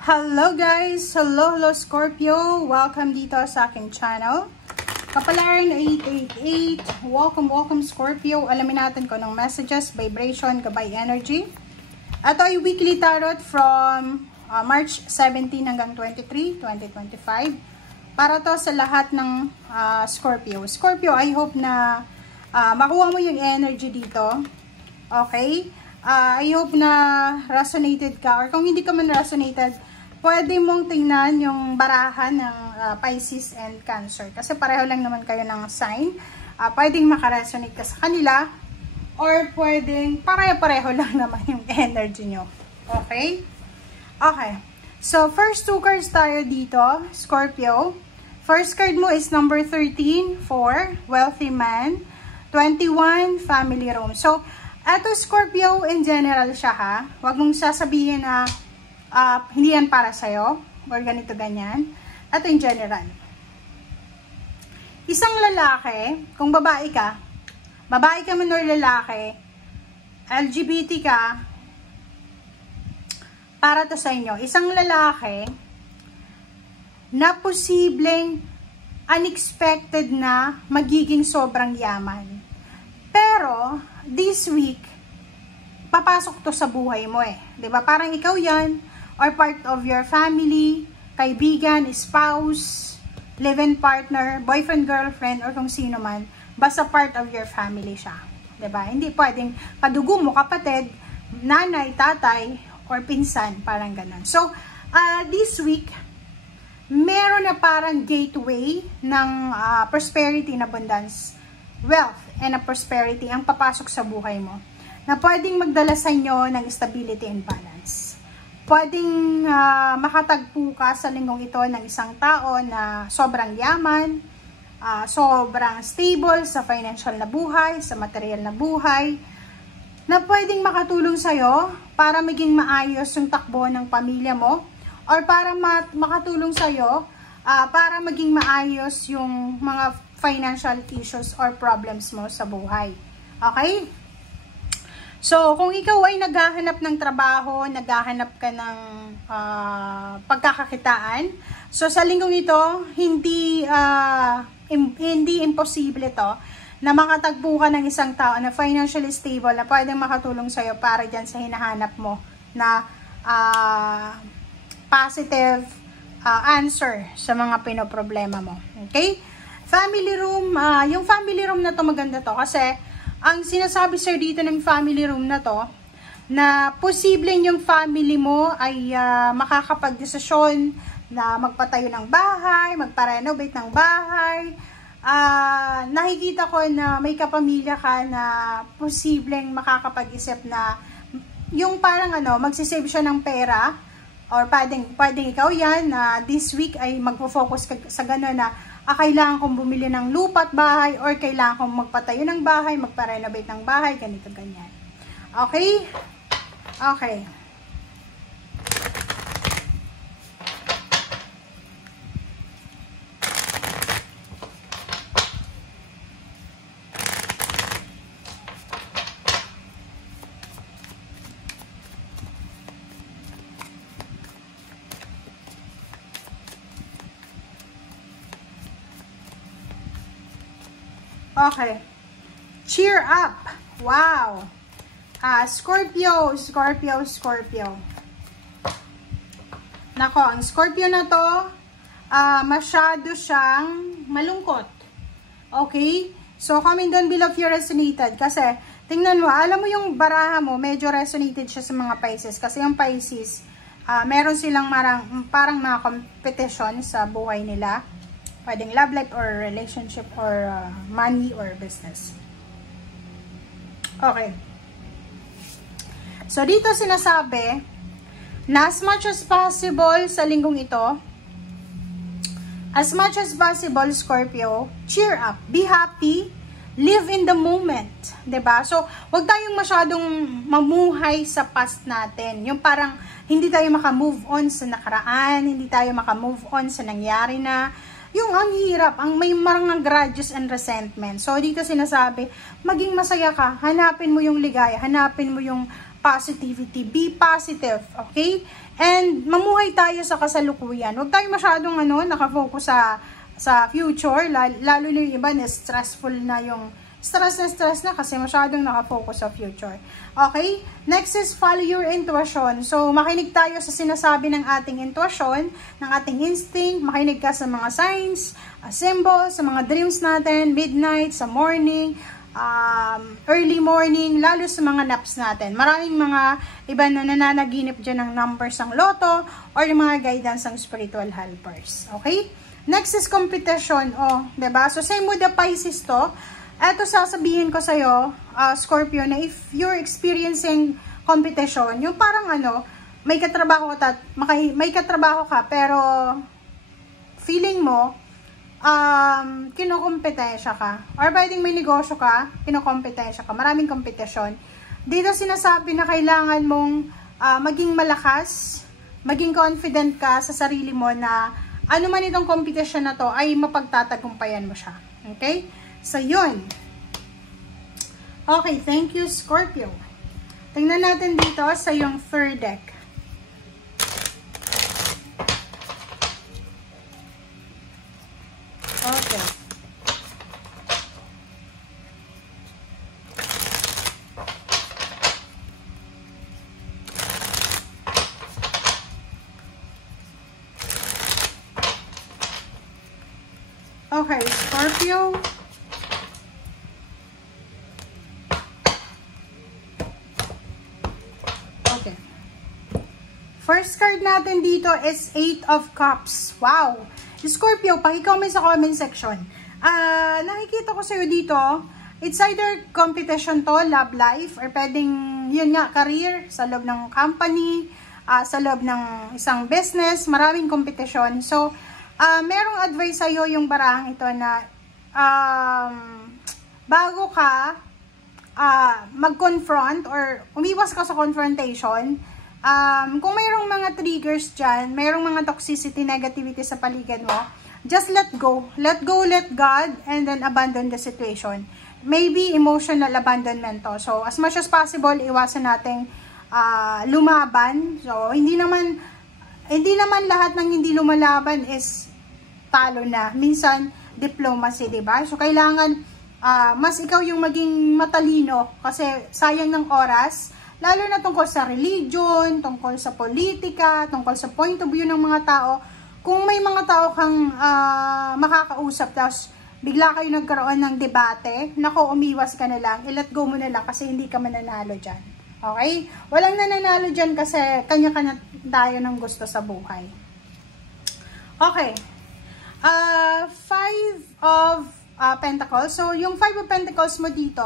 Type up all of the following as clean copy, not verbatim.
Hello guys! Hello Scorpio! Welcome dito sa aking channel. Kapalaran 888. Welcome Scorpio. Alamin natin kung anong messages, vibration, gabay energy. Ito ay weekly tarot from March 17 hanggang 23, 2025. Para to sa lahat ng Scorpio. Scorpio, I hope na makuha mo yung energy dito. Okay? I hope na resonated ka, or kung hindi ka man resonated, pwede mong tingnan yung barahan ng Pisces and Cancer. Kasi pareho lang naman kayo ng sign. Pwedeng makaresonate ka sa kanila, or pwedeng pareho-pareho lang naman yung energy nyo. Okay? Okay. So, first two cards tayo dito, Scorpio. First card mo is number 13, 4, Wealthy Man. 21, Family Room. So, eto Scorpio, in general siya ha. Huwag mong sasabihin na hindi yan para sa'yo, or ganito ganyan. Ito in general. Isang lalaki, kung babae ka man or lalaki, LGBT ka, para to sa inyo. Isang lalaki na posibleng unexpected na magiging sobrang yaman. Pero, this week, papasok to sa buhay mo eh. 'Di ba? Parang ikaw yan, or part of your family, kaibigan, spouse, live-in partner, boyfriend, girlfriend, or kung sino man, basta part of your family siya. 'Di ba? Hindi pwedeng kadugo mo, kapatid, nanay, tatay, or pinsan, parang ganun. So, this week, meron na parang gateway ng prosperity and abundance, wealth and prosperity ang papasok sa buhay mo, na pwedeng magdala sa inyo ng stability and balance. Pwedeng makatagpo ka sa linggong ito ng isang tao na sobrang yaman, sobrang stable sa financial na buhay, sa material na buhay, na pwedeng makatulong sa'yo para maging maayos yung takbo ng pamilya mo, or para makatulong sa'yo para maging maayos yung mga financial issues or problems mo sa buhay. Okay? So, kung ikaw ay naghahanap ng trabaho, naghahanap ka ng pagkakakitaan, so sa linggong ito, hindi imposible to na makatagpo ka ng isang tao na financially stable, na pwedeng makatulong sa'yo para dyan sa hinahanap mo na positive answer sa mga pinoproblema mo. Okay? Family room, yung family room na to maganda to kasi ang sinasabi sir dito ng family room na to, na posibleng yung family mo ay makakapag-desisyon na magpatayo ng bahay, magpa-renovate ng bahay. Nakikita ko na may kapamilya ka na posibleng makakapag-isip na yung parang magsisave siya ng pera, or pwedeng ikaw yan na this week ay magpo-focus ka sa gano'n na kailangan kong bumili ng lupa at bahay, or kailangan kong magpatayo ng bahay, magpa-renovate ng bahay, ganito, ganyan. Okay? Okay. Okay. Cheer up. Wow. Scorpio. Nako, ang Scorpio na to, masyado siyang malungkot. Okay? So, comment down below if you resonated. Kasi, tingnan mo, alam mo yung baraha mo, medyo resonated siya sa mga Pisces. Kasi yung Pisces, meron silang parang mga competition sa buhay nila. Pwedeng love life or relationship or money or business. Okay. So, dito sinasabi na as much as possible sa linggong ito, as much as possible, Scorpio, cheer up, be happy, live in the moment. 'Di ba? So, wag tayong masyadong mamuhay sa past natin. Yung parang hindi tayo maka-move on sa nakaraan, hindi tayo maka-move on sa nangyari na. Yung ang hirap, ang may mga grudges and resentment. So, dito sinasabi, maging masaya ka, hanapin mo yung ligaya, hanapin mo yung positivity. Be positive, okay? And mamuhay tayo sa kasalukuyan. Huwag tayo masyadong nakafocus sa future, lalo na yung iba na stressful na yung stress na kasi masyadong nakafocus sa future. Okay? Next is follow your intuition. So, makinig tayo sa sinasabi ng ating intuition, ng ating instinct, makinig ka sa mga signs, symbols, sa mga dreams natin, midnight, sa morning, early morning, lalo sa mga naps natin. Maraming mga iba na nananaginip dyan ng numbers ng loto or yung mga guidance ng spiritual helpers. Okay? Next is competition. Diba? So, same with the Pisces to. Eto sasabihin ko sa'yo, Scorpio, na if you're experiencing competition, yung parang may katrabaho ka, pero feeling mo, kinukompetensya ka. Or pwedeng may negosyo ka, kinukompetensya ka. Maraming competition. Dito sinasabi na kailangan mong maging malakas, maging confident ka sa sarili mo na ano man itong competition na to ay mapagtatagumpayan mo siya. Okay? So, yun. Okay, thank you, Scorpio. Tingnan natin dito sa yung third deck. Okay. Okay, Scorpio. Okay. First card natin dito is 8 of Cups. Wow! Scorpio, paki-comment sa comment section. Nakikita ko sa'yo dito, it's either competition to, love life, or pwedeng, yun nga, career, sa loob ng company, sa loob ng isang business, maraming competition. So, merong advice sa'yo yung barahang ito na bago ka mag-confront or umiwas ka sa confrontation, kung mayroong mga triggers dyan, mayroong mga toxicity, negativity sa paligid mo, just let go. Let go, let God, and then abandon the situation. Maybe emotional abandonment to. So, as much as possible, iwasan nating lumaban. So, hindi naman lahat ng hindi lumalaban is talo na. Minsan, diplomacy, diba? So, kailangan mas ikaw yung maging matalino kasi sayang ng oras. Lalo na tungkol sa religion, tungkol sa politika, tungkol sa point of view ng mga tao. Kung may mga tao kang makakausap, tapos bigla kayo nagkaroon ng debate, nako, umiwas ka na lang, i-let go mo na lang kasi hindi ka mananalo dyan. Okay? Walang nananalo dyan kasi kanya-kanya tayo ng gusto sa buhay. Okay. 5 of Pentacles. So, yung 5 of Pentacles mo dito,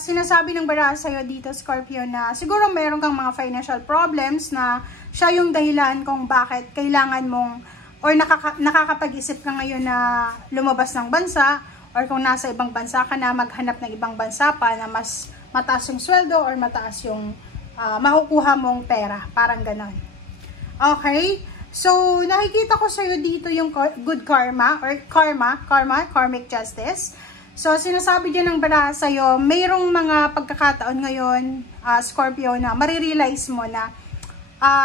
sinasabi ng baraha sa'yo dito, Scorpio, na siguro meron kang mga financial problems na siya yung dahilan kung bakit kailangan mong or nakakapag-isip ka ngayon na lumabas ng bansa or kung nasa ibang bansa ka na, maghanap ng ibang bansa pa na mas mataas yung sweldo or mataas yung makukuha mong pera. Parang ganon. Okay? So, nakikita ko sa'yo dito yung good karma or karmic justice. So, sinasabi din ng baraha sa'yo, mayroong mga pagkakataon ngayon, Scorpio, na marirealize mo na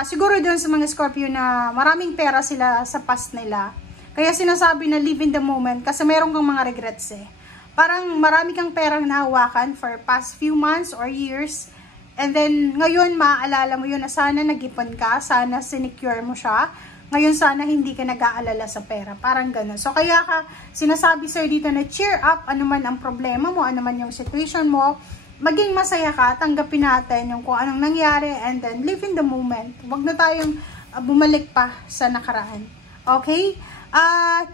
siguro doon sa mga Scorpio na maraming pera sila sa past nila. Kaya sinasabi na live in the moment kasi mayroong kang mga regrets eh. Parang marami kang perang nahawakan for past few months or years. And then, ngayon, maaalala mo yun na sana nag-ipon ka, sana sinecure mo siya. Ngayon, sana hindi ka nag-aalala sa pera. Parang ganun. So, kaya ka, sinasabi sa'yo dito na cheer up, ano man ang problema mo, ano man yung situation mo, maging masaya ka, tanggapin natin yung kung anong nangyari, and then live in the moment. Huwag na tayong bumalik pa sa nakaraan. Okay?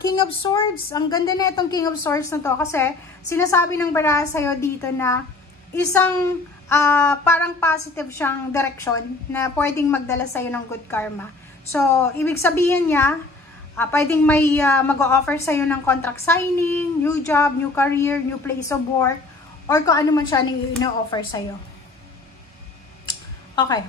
King of Swords, ang ganda na itong King of Swords na to kasi sinasabi ng baraha sa'yo dito na isang parang positive siyang direction na pwedeng magdala sa'yo ng good karma. So, ibig sabihin niya, pwedeng may mag-o-offer sa'yo ng contract signing, new job, new career, new place of work, or kung ano man siya ino-offer sa'yo. Okay.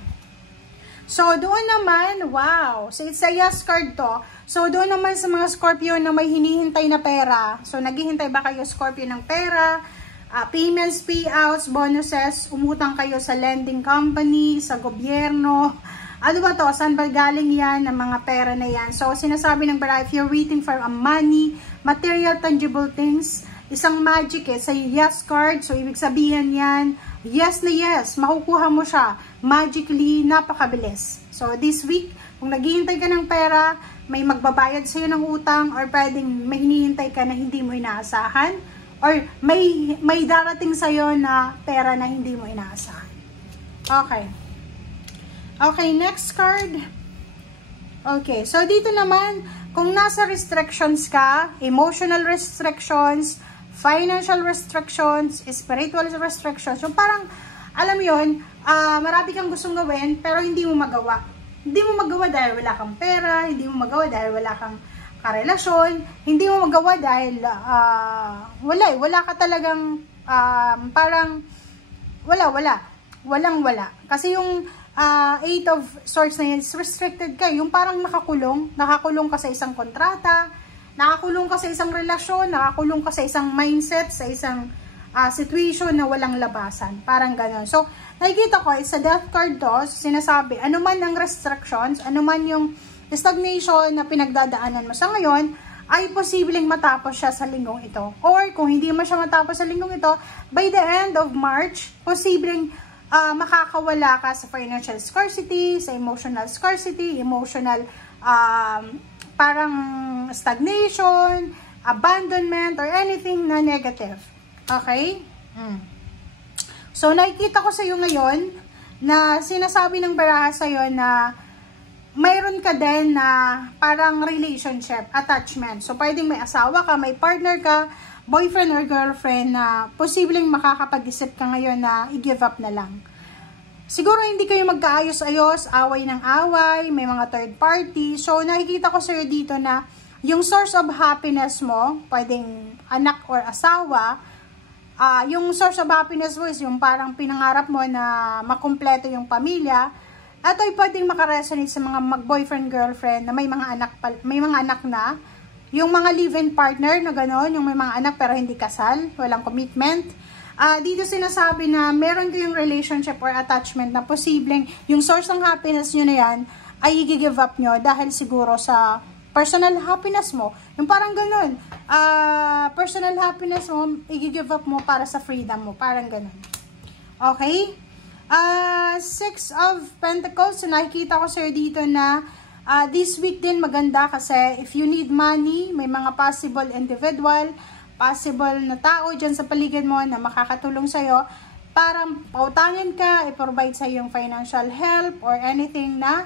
So, doon naman, wow. So, it's a yes card to. So, doon naman sa mga Scorpio na may hinihintay na pera. So, naghihintay ba kayo, Scorpio, ng pera? payments, payouts, bonuses, umutang kayo sa lending company, sa gobyerno. Ano ba to? Saan ba galing yan ng mga pera na yan? So, sinasabi ng bara, if you're waiting for a money, material, tangible things, isang magic sa yes card. So, ibig sabihin yan, yes na yes, makukuha mo siya magically, napakabilis. So, this week, kung naghihintay ka ng pera, may magbabayad sa'yo ng utang, or pwedeng may hinihintay ka na hindi mo inaasahan, or may darating sa'yo na pera na hindi mo inaasahan. Okay. Okay, next card. Okay, so dito naman, kung nasa restrictions ka, emotional restrictions, financial restrictions, spiritual restrictions, yung parang, alam mo yun, marami kang gustong gawin, pero hindi mo magawa. Hindi mo magawa dahil wala kang pera, hindi mo magawa dahil wala kang karelasyon, hindi mo magawa dahil wala ka talagang parang walang. Kasi yung 8 of Swords na yan is restricted ka, yung parang nakakulong ka sa isang kontrata, nakakulong ka sa isang relasyon, nakakulong ka sa isang mindset, sa isang situation na walang labasan, parang gano'n. So, nakikita ko, sa death card to, sinasabi, ano man ang restrictions, ano man yung stagnation na pinagdadaanan mo sa ngayon, ay posibleng matapos siya sa linggong ito. Or, kung hindi mo siya matapos sa linggong ito, by the end of March, posibleng makakawala ka sa financial scarcity, sa emotional scarcity, emotional parang stagnation, abandonment, or anything na negative. Okay? So, nakikita ko sa iyo ngayon na sinasabi ng baraha sa iyo na mayroon ka din na parang relationship, attachment. So, pwedeng may asawa ka, may partner ka, boyfriend or girlfriend na posibleng makakapag-isip ka ngayon na i-give up na lang. Siguro hindi kayo magkaayos-ayos, away ng away, may mga third party. So, nakikita ko sa iyo dito na yung source of happiness mo, pwedeng anak or asawa, yung source of happiness mo is yung parang pinangarap mo na makumpleto yung pamilya. At ay pwedeng makaresonate sa mga mag-boyfriend, girlfriend na may mga anak na. Yung mga live-in partner na gano'n, yung may mga anak pero hindi kasal, walang commitment. Dito sinasabi na meron kayong relationship or attachment na posibleng yung source ng happiness nyo na yan ay i-give up nyo dahil siguro sa personal happiness mo. Yung parang ganun. Personal happiness mo, i-give up mo para sa freedom mo. Parang ganun. Okay? 6 of Pentacles. So, nakikita ko sir dito na this week din maganda kasi if you need money, may mga possible individual, possible na tao dyan sa paligid mo na makakatulong sa'yo para pautangin ka, i-provide sa yung financial help or anything na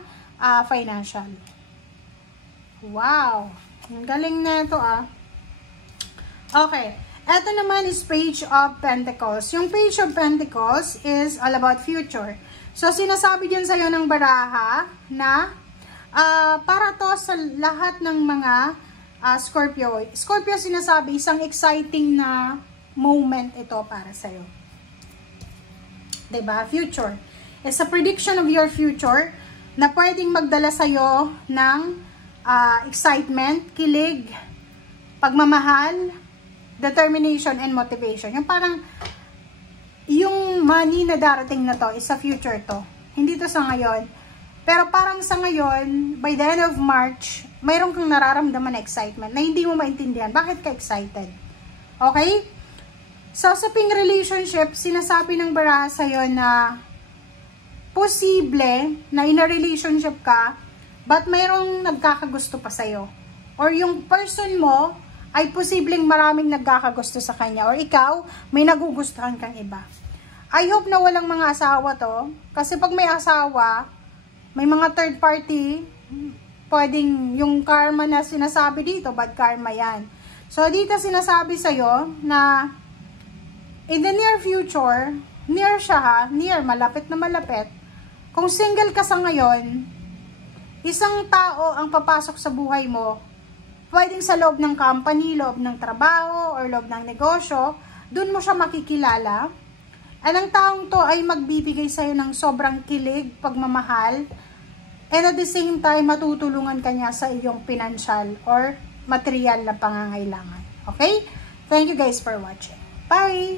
financial. Wow! Ang galing na ito Okay. Ito naman is Page of Pentacles. Yung Page of Pentacles is all about future. So, sinasabi dyan sa'yo ng baraha na para to sa lahat ng mga Scorpio. Scorpio sinasabi, isang exciting na moment ito para sa'yo. Diba? Future. It's a prediction of your future na pwedeng magdala sa'yo ng excitement, kilig, pagmamahal, determination, and motivation. Yung parang, yung money na darating na to is sa future to. Hindi to sa ngayon. Pero parang sa ngayon, by the end of March, mayroon kang nararamdaman na excitement na hindi mo maintindihan. Bakit ka excited? Okay? So, sa ping relationship, sinasabi ng baraha sa'yo na posible na in a relationship ka, but mayroong nagkakagusto pa sa'yo. Or yung person mo ay posibleng maraming nagkakagusto sa kanya. Or ikaw, may nagugustuhan kang iba. I hope na walang mga asawa to. Kasi pag may asawa, may mga third party, pwedeng yung karma na sinasabi dito, bad karma yan. So, dito sinasabi sa'yo na in the near future, near siya near, malapit na malapit, kung single ka sa ngayon, isang tao ang papasok sa buhay mo, pwedeng sa loob ng company, loob ng trabaho, or loob ng negosyo, dun mo siya makikilala. At ang taong to ay magbibigay sa'yo ng sobrang kilig, pagmamahal, and at the same time, matutulungan ka niya sa iyong financial or material na pangangailangan. Okay? Thank you guys for watching. Bye!